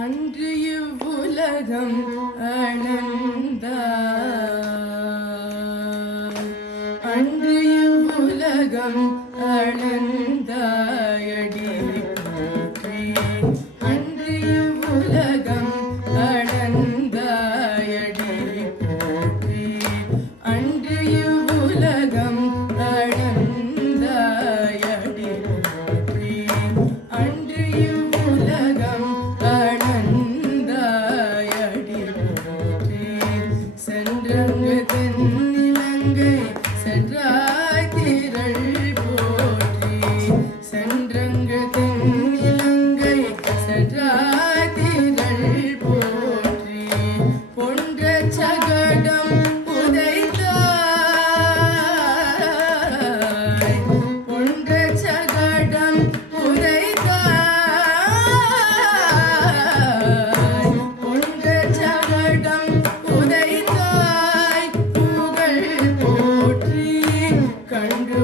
அன்று இவ்வுலகம் அளந்தாய், அன்று இவ்வுலகம் அளந்தாயடி போற்றி, அன்று இவ்வுலகம் அளந்தாயடி போற்றி, அன்று இவ்வுலகம் அளந்தாயடி போற்றி, அன்று இவ்வுலகம் அளந்தாயடி போற்றி. சென்றங்கு தென்னிலங்கை சென்றாய் திரள் போற்றி, சென்றங்கு தென்னிலங்கை சென்றாய் திரள் போற்றி, பொன்ற சகடம் உதைத்தாய், பொன்ற சகடம் உதைத்தாய், பொன்ற சகடம் உதைத்தாய் புகழ் போற்றி, கண்டு